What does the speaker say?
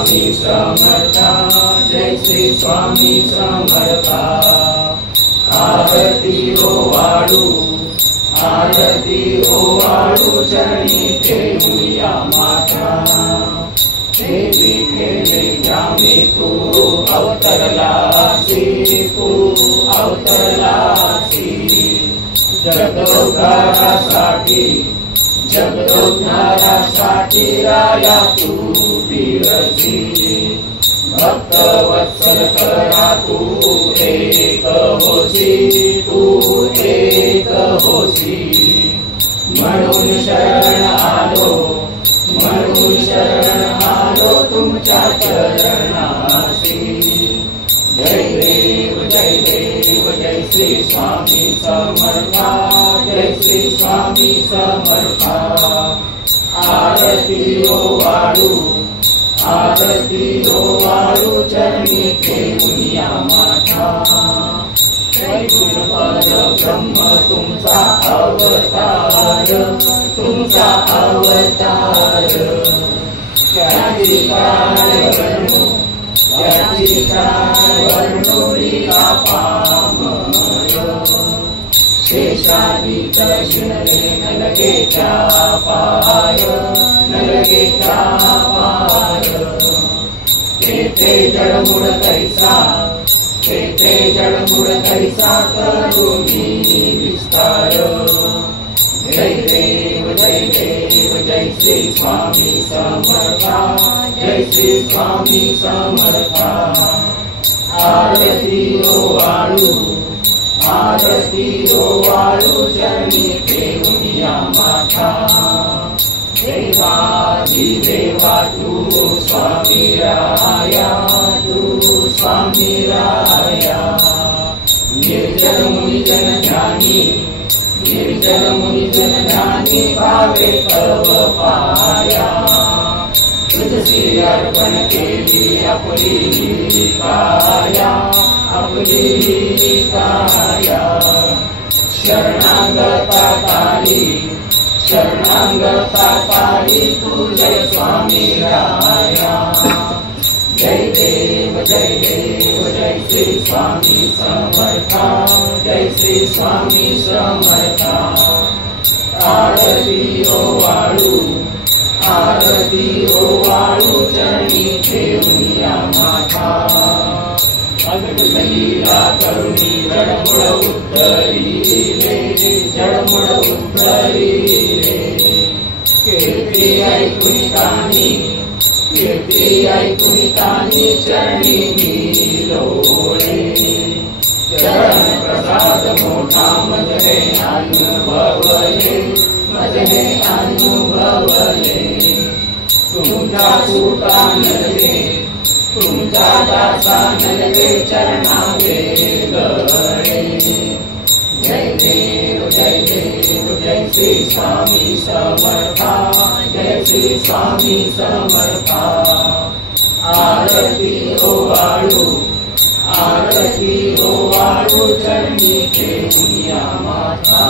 स्वामी समर्था, जय श्री स्वामी समर्था। आरती ओवाळू, आरती ओवाळू, चरणी ठेवूया माथा। देवी केले जामी तू अवतरलासी, तू अवतरलासी। जगदोद्धारासाठी, जगदोद्धारासाठी राया तू फिरसी। भक्त वत्सल करा तू एक होसी, तू एक होसी। म्हणून शरण आलो, म्हणून शरण आलो तुमच्या चरणासी। जय देव, जय देव, जय श्री स्वामी समर्था, जय श्री स्वामी समर्था। आरती ओवाळू, आरती ओवाळू, चरणी ठेवूया माथा। त्रैगुण परब्रह्म तुमचा अवतार, तुमचा अवतार। त्याची काय वर्णू, त्याची काय वर्णू लीला पामर। शेषादिक शिणले नलगेच्या पाय, नलगेच्या पाय। तेथे जळमुळ तैसा, तेथे जळमुळ तैसा करुणी विस्तार। जय देव, जय देव, जय श्री स्वामी समर्था, जय श्री स्वामी समर्था। आरती ओवाळू, आरती ओवाळू, चरणी ठेवूया माथा। देवाधिदेवा तू स्वामी राया, तू स्वामी राया। निर्जन मुनि जन ध्यानी, निर्जन मुनि जन ध्यानी, भावे तव पाया। तुझसी अर्पण केली आपली काया, आपली काया। शरणागता तारी, शरणागता तारी, तुझे स्वामी राया। जय देव, जय देव, जय श्री स्वामी समर्था, जय श्री स्वामी समर्था। आरती ओवाळू, आरती ओवाळू, चरणी ठेवूया माथा। अगटलीला करुणी जळमुळ उद्धरिले, जळमुळ उद्धरिले। कीर्ती ऐकुनी कानी, कीर्ती ऐकुनी कानी, चरणी लोळे। चरण प्रसाद मोठा मजले अनुभवले, मजले अनुभवले। तुमच्या सूता नलगे, तुमच्या दासा नलगे, चरणावे गळे। जय देव, जय देव, जय श्री स्वामी समर्था, जय श्री स्वामी समर्था। आरती ओवाळू, आरती ओवाळू, चरणी ठेवूया माथा।